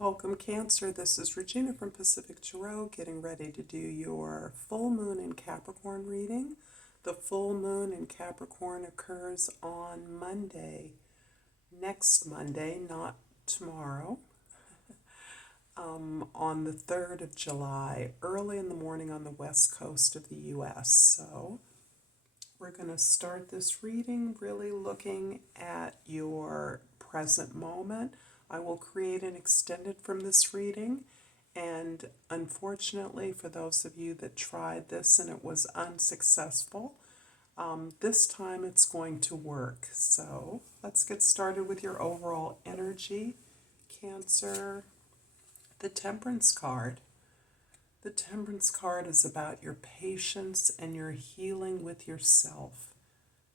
Welcome, Cancer. This is Regina from Pacific Tarot, getting ready to do your full moon in Capricorn reading. The full moon in Capricorn occurs on Monday, next Monday, not tomorrow, on the 3rd of July, early in the morning on the west coast of the U.S. So we're going to start this reading really looking at your present moment. I will create an extended from this reading, and unfortunately for those of you that tried this and it was unsuccessful, this time it's going to work. So let's get started with your overall energy, Cancer. The Temperance card. The Temperance card is about your patience and your healing with yourself.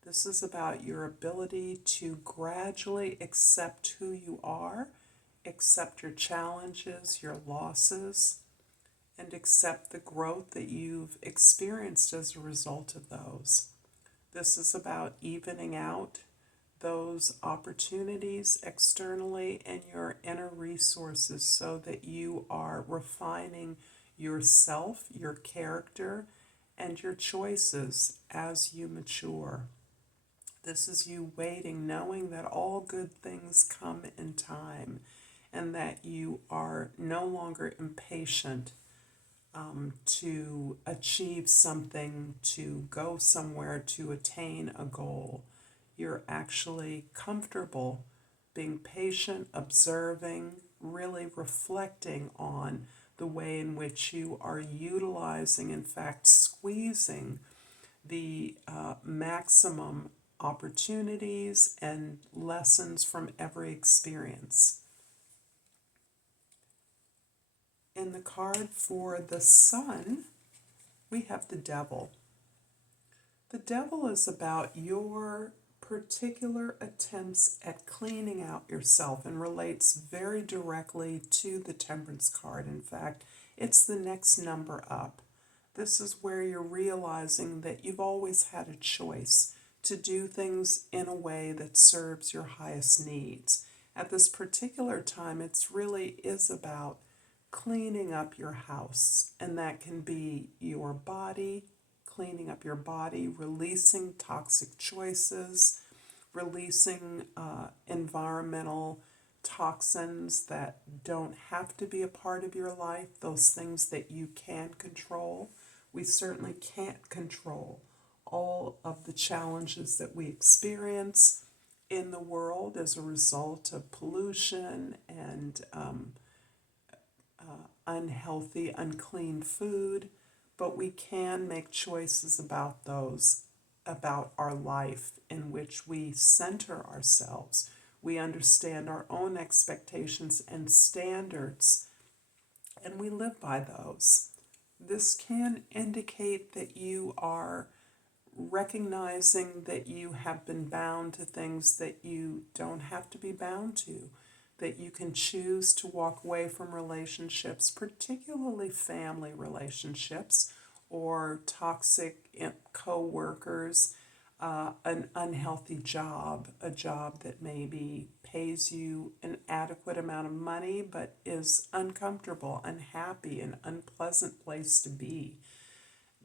This is about your ability to gradually accept who you are, accept your challenges, your losses, and accept the growth that you've experienced as a result of those. This is about evening out those opportunities externally and your inner resources so that you are refining yourself, your character, and your choices as you mature. This is you waiting, knowing that all good things come in time and that you are no longer impatient to achieve something, to go somewhere, to attain a goal. You're actually comfortable being patient, observing, really reflecting on the way in which you are utilizing, in fact, squeezing the maximum opportunities and lessons from every experience. In the card for the Sun, we have the Devil. The Devil is about your particular attempts at cleaning out yourself and relates very directly to the Temperance card. In fact, it's the next number up. This is where you're realizing that you've always had a choice to do things in a way that serves your highest needs. At this particular time, it really is about cleaning up your house, and that can be your body, cleaning up your body, releasing toxic choices, releasing environmental toxins that don't have to be a part of your life, those things that you can control. We certainly can't control all of the challenges that we experience in the world as a result of pollution and unhealthy, unclean food, but we can make choices about those, about our life in which we center ourselves. We understand our own expectations and standards, and we live by those. This can indicate that you are recognizing that you have been bound to things that you don't have to be bound to, that you can choose to walk away from relationships, particularly family relationships or toxic co-workers, an unhealthy job, a job that maybe pays you an adequate amount of money but is uncomfortable, unhappy, an unpleasant place to be.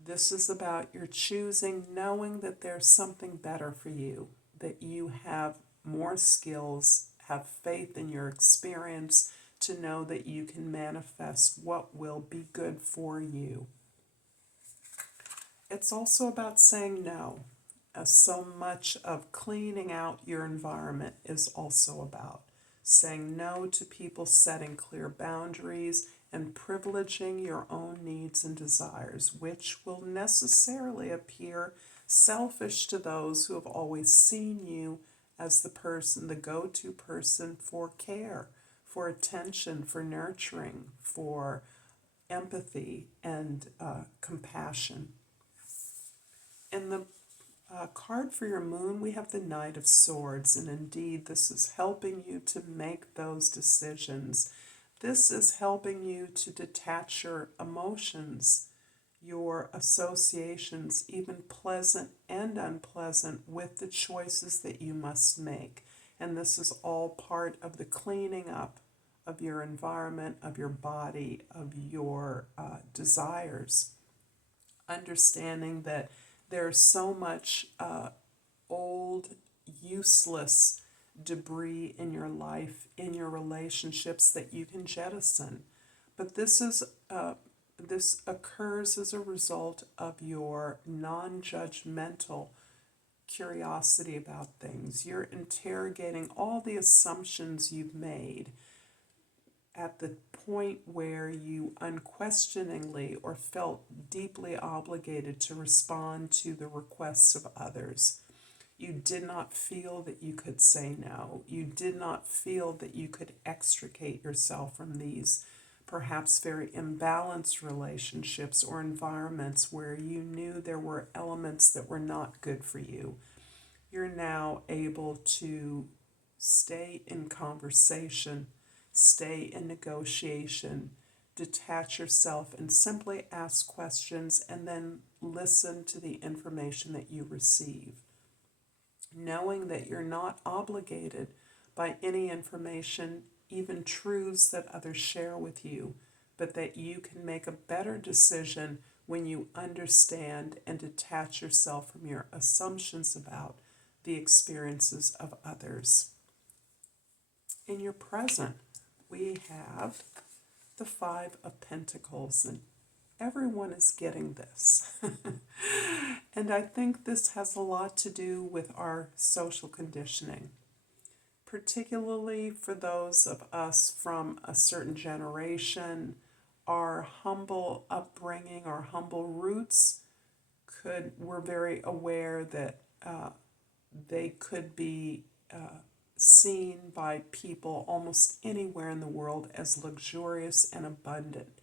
This is about your choosing, knowing that there's something better for you, that you have more skills, have faith in your experience to know that you can manifest what will be good for you. It's also about saying no. So much of cleaning out your environment is also about saying no to people, setting clear boundaries, and privileging your own needs and desires, which will necessarily appear selfish to those who have always seen you as the person, the go-to person for care, for attention, for nurturing, for empathy and compassion. In the card for your moon, we have the Knight of Swords, and indeed this is helping you to make those decisions. This is helping you to detach your emotions, your associations, even pleasant and unpleasant, with the choices that you must make. And this is all part of the cleaning up of your environment, of your body, of your desires. Understanding that there's so much old, useless debris in your life, in your relationships that you can jettison. But this occurs as a result of your non-judgmental curiosity about things. You're interrogating all the assumptions you've made at the point where you unquestioningly or felt deeply obligated to respond to the requests of others. You did not feel that you could say no. You did not feel that you could extricate yourself from these perhaps very imbalanced relationships or environments where you knew there were elements that were not good for you. You're now able to stay in conversation, stay in negotiation, detach yourself and simply ask questions and then listen to the information that you receive. Knowing that you're not obligated by any information, even truths that others share with you, but that you can make a better decision when you understand and detach yourself from your assumptions about the experiences of others. In your present, we have the Five of Pentacles, and everyone is getting this. And I think this has a lot to do with our social conditioning, particularly for those of us from a certain generation. Our humble upbringing, our humble roots, we're very aware that they could be seen by people almost anywhere in the world as luxurious and abundant.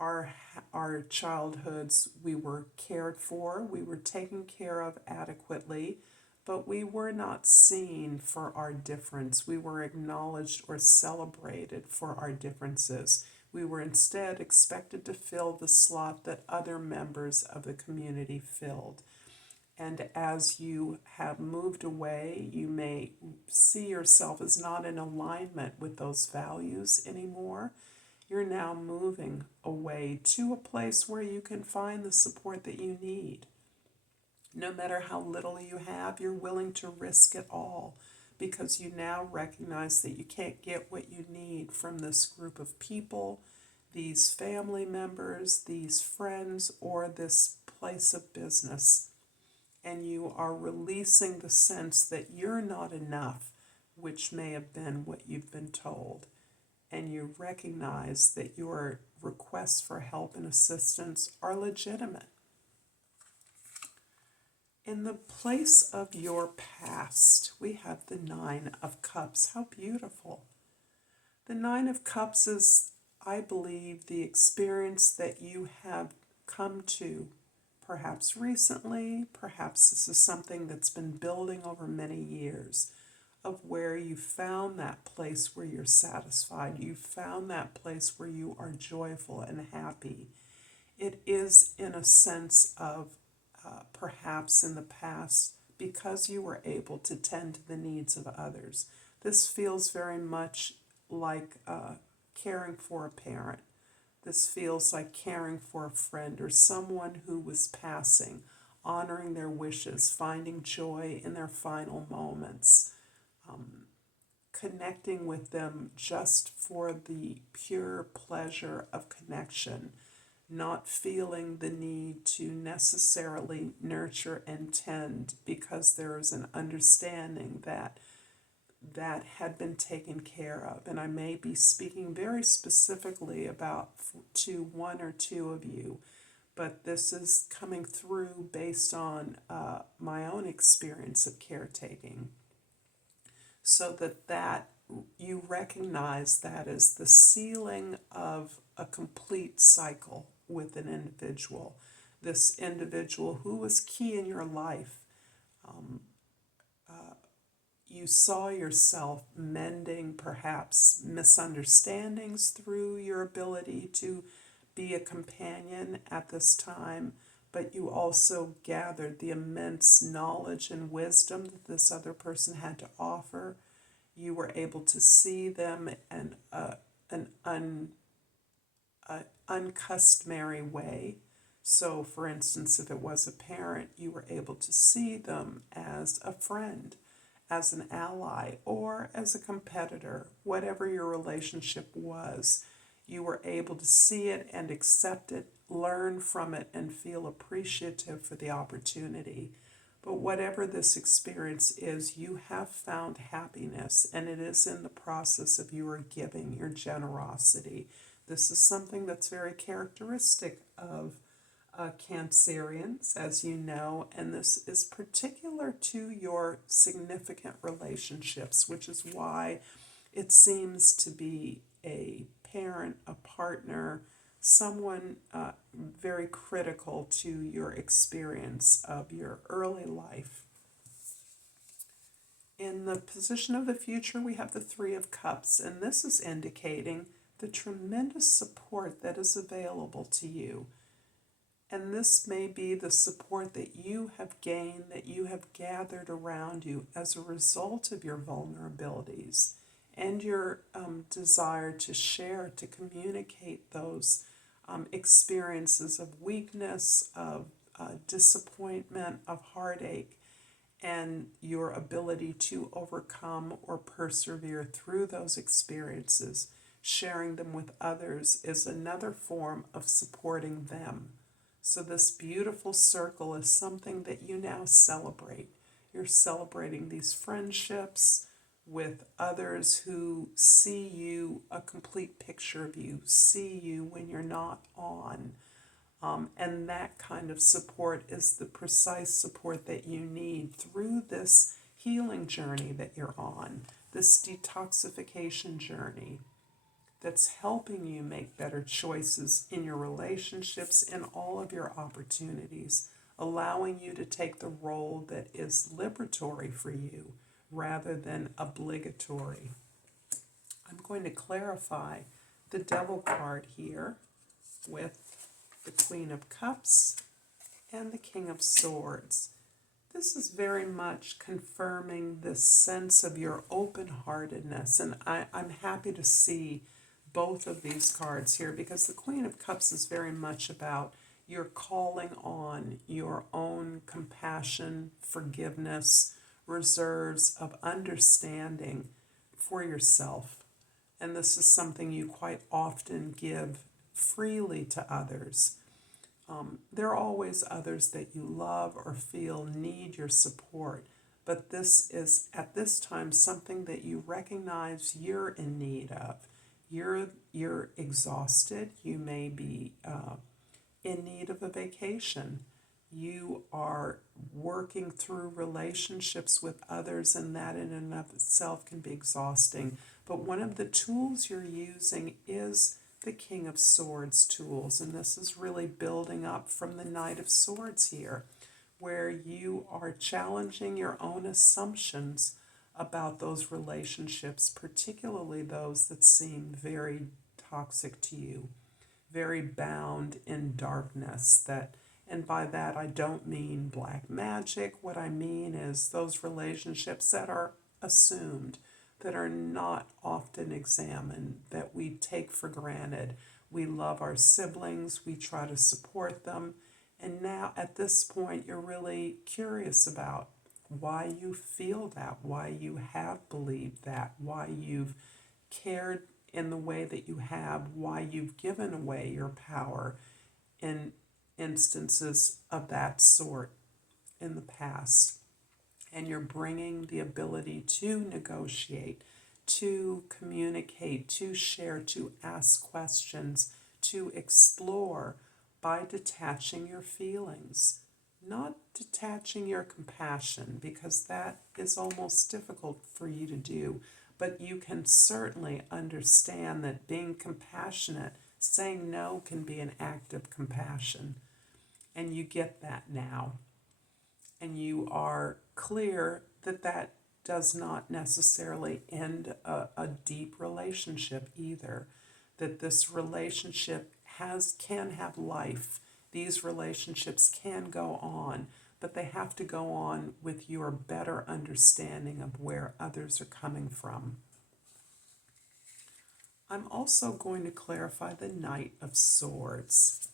Our childhoods, we were cared for, we were taken care of adequately, but we were not seen for our difference. We were acknowledged or celebrated for our differences. We were instead expected to fill the slot that other members of the community filled. And as you have moved away, you may see yourself as not in alignment with those values anymore. You're now moving away to a place where you can find the support that you need. No matter how little you have, you're willing to risk it all because you now recognize that you can't get what you need from this group of people, these family members, these friends, or this place of business. And you are releasing the sense that you're not enough, which may have been what you've been told. And you recognize that your requests for help and assistance are legitimate. In the place of your past, we have the Nine of Cups. How beautiful. The Nine of Cups is, I believe, the experience that you have come to, perhaps recently, perhaps this is something that's been building over many years, of where you found that place where you're satisfied. You found that place where you are joyful and happy. It is in a sense of perhaps in the past, because you were able to tend to the needs of others. This feels very much like caring for a parent. This feels like caring for a friend or someone who was passing, honoring their wishes, finding joy in their final moments, connecting with them just for the pure pleasure of connection, not feeling the need to necessarily nurture and tend because there is an understanding that that had been taken care of. And I may be speaking very specifically about to one or two of you, but this is coming through based on my own experience of caretaking. So that you recognize that as the sealing of a complete cycle with an individual. This individual who was key in your life. You saw yourself mending perhaps misunderstandings through your ability to be a companion at this time, but you also gathered the immense knowledge and wisdom that this other person had to offer. you were able to see them in an uncustomary way. So, for instance, if it was a parent, you were able to see them as a friend, as an ally, or as a competitor. Whatever your relationship was, you were able to see it and accept it, learn from it, and feel appreciative for the opportunity. But whatever this experience is, you have found happiness, and it is in the process of your giving, your generosity. This is something that's very characteristic of Cancerians, as you know, and this is particular to your significant relationships, which is why it seems to be a parent, a partner, someone very critical to your experience of your early life. In the position of the future, we have the Three of Cups, and this is indicating the tremendous support that is available to you. And this may be the support that you have gained, that you have gathered around you as a result of your vulnerabilities and your desire to share, to communicate those experiences of weakness, of disappointment, of heartache, and your ability to overcome or persevere through those experiences. Sharing them with others is another form of supporting them. So this beautiful circle is something that you now celebrate. You're celebrating these friendships with others who see you, a complete picture of you, see you when you're not on. And that kind of support is the precise support that you need through this healing journey that you're on, this detoxification journey that's helping you make better choices in your relationships and all of your opportunities, allowing you to take the role that is liberatory for you rather than obligatory. I'm going to clarify the Devil card here with the Queen of Cups and the King of Swords. This is very much confirming this sense of your open-heartedness, and I'm happy to see both of these cards here because the Queen of Cups is very much about your calling on your own compassion, forgiveness, reserves of understanding for yourself. And this is something you quite often give freely to others. There are always others that you love or feel need your support, but this is at this time something that you recognize you're in need of. You're exhausted. You may be in need of a vacation. You are working through relationships with others, and that in and of itself can be exhausting. But one of the tools you're using is the King of Swords tools, and this is really building up from the Knight of Swords here, where you are challenging your own assumptions about those relationships, particularly those that seem very toxic to you, very bound in darkness. And by that I don't mean black magic. What I mean is those relationships that are assumed, that are not often examined, that we take for granted. We love our siblings, we try to support them, and now at this point you're really curious about why you feel that, why you have believed that, why you've cared in the way that you have, why you've given away your power in instances of that sort in the past. And you're bringing the ability to negotiate, to communicate, to share, to ask questions, to explore by detaching your feelings. Not detaching your compassion, because that is almost difficult for you to do, but you can certainly understand that being compassionate, saying no, can be an act of compassion. And you get that now. And you are clear that that does not necessarily end a deep relationship either, that this relationship can have life. These relationships can go on, but they have to go on with your better understanding of where others are coming from. I'm also going to clarify the Knight of Swords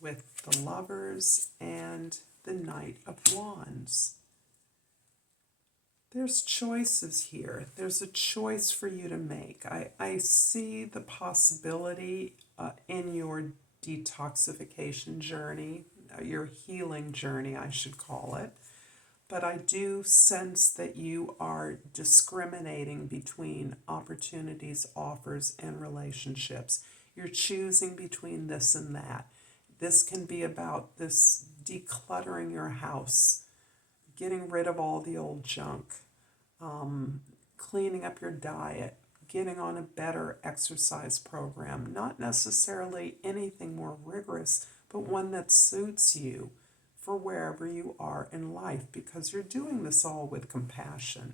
with the Lovers and the Knight of Wands. There's choices here. There's a choice for you to make. I see the possibility in your detoxification journey, your healing journey, I should call it. But I do sense that you are discriminating between opportunities, offers, and relationships. You're choosing between this and that. This can be about this decluttering your house, getting rid of all the old junk, cleaning up your diet, getting on a better exercise program. Not necessarily anything more rigorous, but one that suits you for wherever you are in life, because you're doing this all with compassion.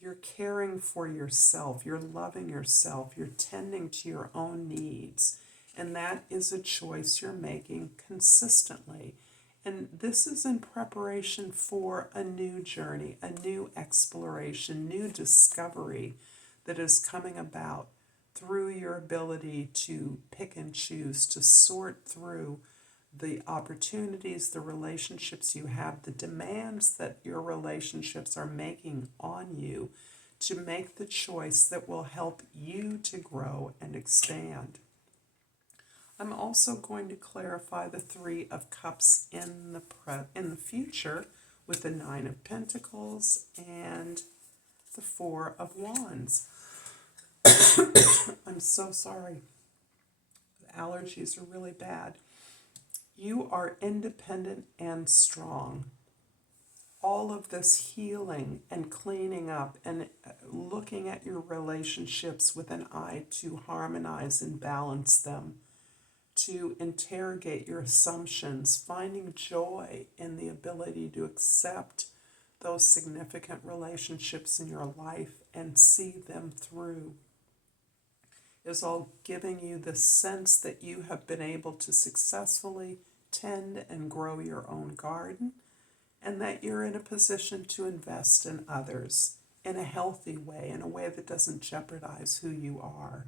You're caring for yourself, you're loving yourself, you're tending to your own needs, and that is a choice you're making consistently. And this is in preparation for a new journey, a new exploration, new discovery that is coming about through your ability to pick and choose, to sort through the opportunities, the relationships you have, the demands that your relationships are making on you, to make the choice that will help you to grow and expand. I'm also going to clarify the Three of Cups in the future with the Nine of Pentacles and the Four of Wands. I'm so sorry. The allergies are really bad. You are independent and strong. All of this healing and cleaning up and looking at your relationships with an eye to harmonize and balance them, to interrogate your assumptions, finding joy in the ability to accept those significant relationships in your life and see them through, is all giving you the sense that you have been able to successfully tend and grow your own garden, and that you're in a position to invest in others in a healthy way, in a way that doesn't jeopardize who you are.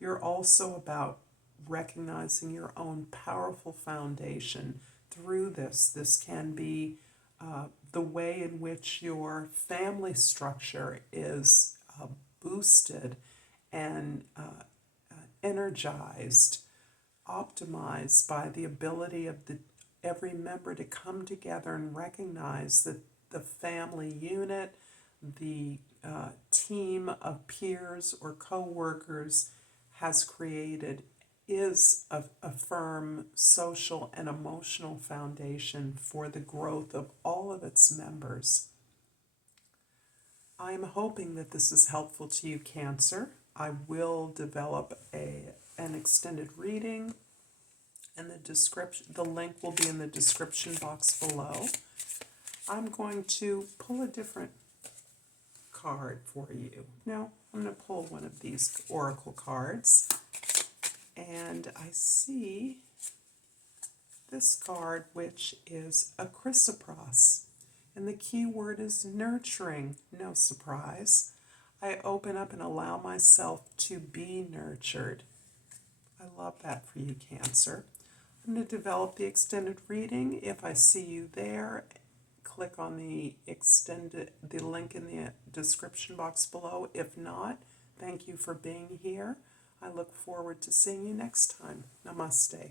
You're also about recognizing your own powerful foundation through this. This can be the way in which your family structure is boosted and energized, optimized by the ability of every member to come together and recognize that the family unit, the team of peers or co-workers has created is a firm social and emotional foundation for the growth of all of its members. I'm hoping that this is helpful to you, Cancer. I will develop an extended reading, and the link will be in the description box below. I'm going to pull a different card for you. Now, I'm going to pull one of these oracle cards, and I see this card, which is a chrysoprase, and the key word is nurturing. No surprise. I open up and allow myself to be nurtured. I love that for you, Cancer. I'm going to develop the extended reading. If I see you there, click on the link in the description box below. If not, thank you for being here. I look forward to seeing you next time. Namaste.